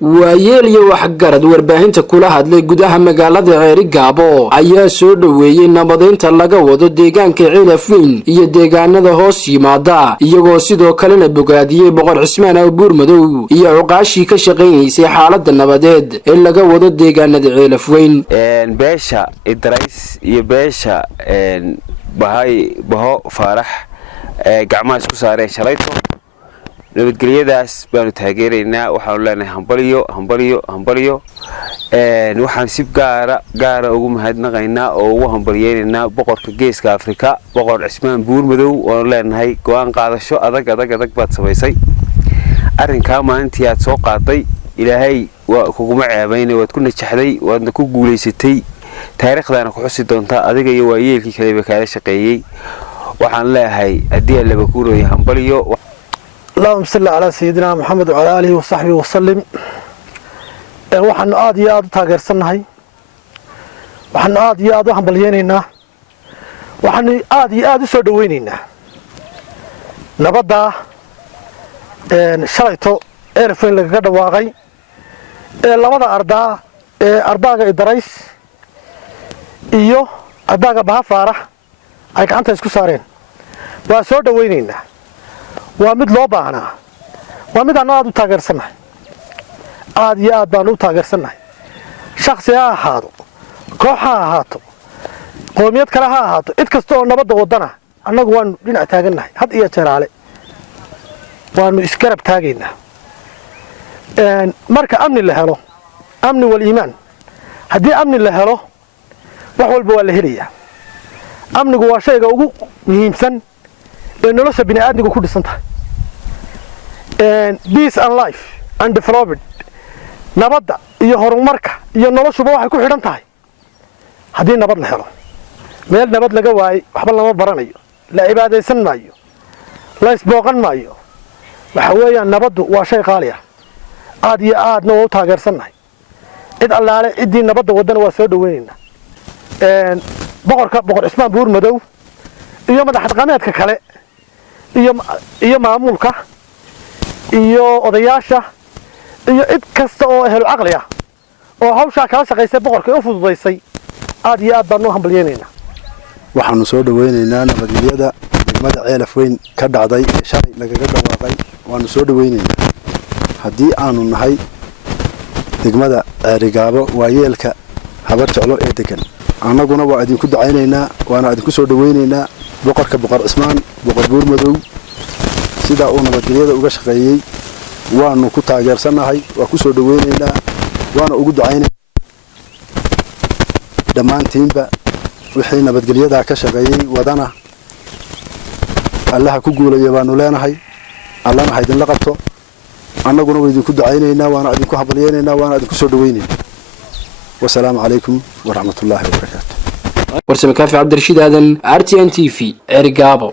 waayeel iyo waxgarad warbaahinta kula hadlay gudaha magaalada Ceerigaabo ayaa soo dhaweeyay nabadeynta laga wado deegaanka Ceelafweyn iyo deegaanada hoos yimaada iyagoo sidoo kalena bogaadiyay boqor Cismaan Abuur Madow iyo cuqaashi ka shaqeynayay xaaladda nabadeed ee laga wado deegaanada Ceelafweyn beesha Idrais iyo beesha baho Faarax gacmaha isku saareen shalayto nabadgelyadaas baanu taageeraynaa waxaan leenahay hambaliyo waxaan si gaara ugu mahadnaqaynaa oo ugu hambalyeynaa boqorka geeska Afrika boqor Cismaan Abuur Madow oo leenahay go'aan qaadasho adag baad samaysay arrinka maalintii aad soo qaaday ilaahay waa kugu ceebaynay waad ku najaxday waadna ku guuleysatay taariikhdana ku xusi doontaa adiga iyo waayeelkii kale ka shaqeeyay waxaan leeyahay hadii la bakuuray hambaliyo اللهم صل على سيدنا محمد وعلى آله وصحبه وسلم waxaan aad iyo aad u taageersanahay waxaan aad iyo aad u hambalyeynaa waxaan aad iyo aad u soo dhaweynaynaa nabadda shalayto Ceelafweyn laga dhawaaqay labada ardaa ardaaga Idrais iyo ardaaga Baha Faarax ay gacanta isku saareen waa soo dhaweynaynaa waa mid loo baahnaa waa mid aan aad u taageersanahay aad iyo aad baan u taageersanahay shakhsi ha ahaado koox ha ahaato qoomiyad kale ha ahaato cid kasta oo nabadda wadana annagu waan dhinac taaganahay had iyo jeeraale waanu isgarab taagaynaa marka amni la helo amni wal iimaan haddii amni la helo wax walba waa la helayaa amnigu waa shayga ugu muhiimsan ee nolosha bini'aadmiga ku dhisan tahay peace and life and development nabadda iyo horumarka iyo noloshuba waxay ku xidhan tahay haddii nabad la helo meel nabad laga waayay waxba lama baranayo la cibaadaysan maayo la isbooqan maayo waxa weeyaan nabaddu waa shay qaali ah aad iyo aadna waa u taageersanahay cid allaale ciddii nabadda wadana waa soo dhaweynaynaa boqor Cismaan Abuur Madow iyo madax dhaqameedka kale iyo maamulka iyo odayaasha iyo cid kasta oo ehel aqli ah oo hawsha kala shaqeysay boqorka u fududeysay aad iyo aad baan u hambalyeynaa waxaanu soo dhaweynaynaa nabadgelyada degmada Ceelafweyn ka dhacday shalay lagaga dhawaaqay waanu soo dhaweynaynaa haddii aanu nahay degmada Ceerigaabo waayeelka habar jeclo ee degan annaguna waa idinku ducaynaynaa waana idinku soo dhaweynaynaa boqor Cismaan Abuur Madow sida uu nabadgelyada uga shaqeeyay waanu ku taageersanahay waa ku soo dhaweynaynaa waana ugu ducaynaynaa dhammaantiinba wixii nabadgelyada ka shaqeeyay wadana allaha ku guuleeyo baanu leenahay allana ha idin la qabto annaguna waa idinku ducaynaynaa waana idinku hambalyeynaa waana idinku soo dhaweynaynaa والسلام عليكم ورحمة الله وبركاته. ورسم كافي عبد الرشيد هذا RTN TV Ceerigaabo.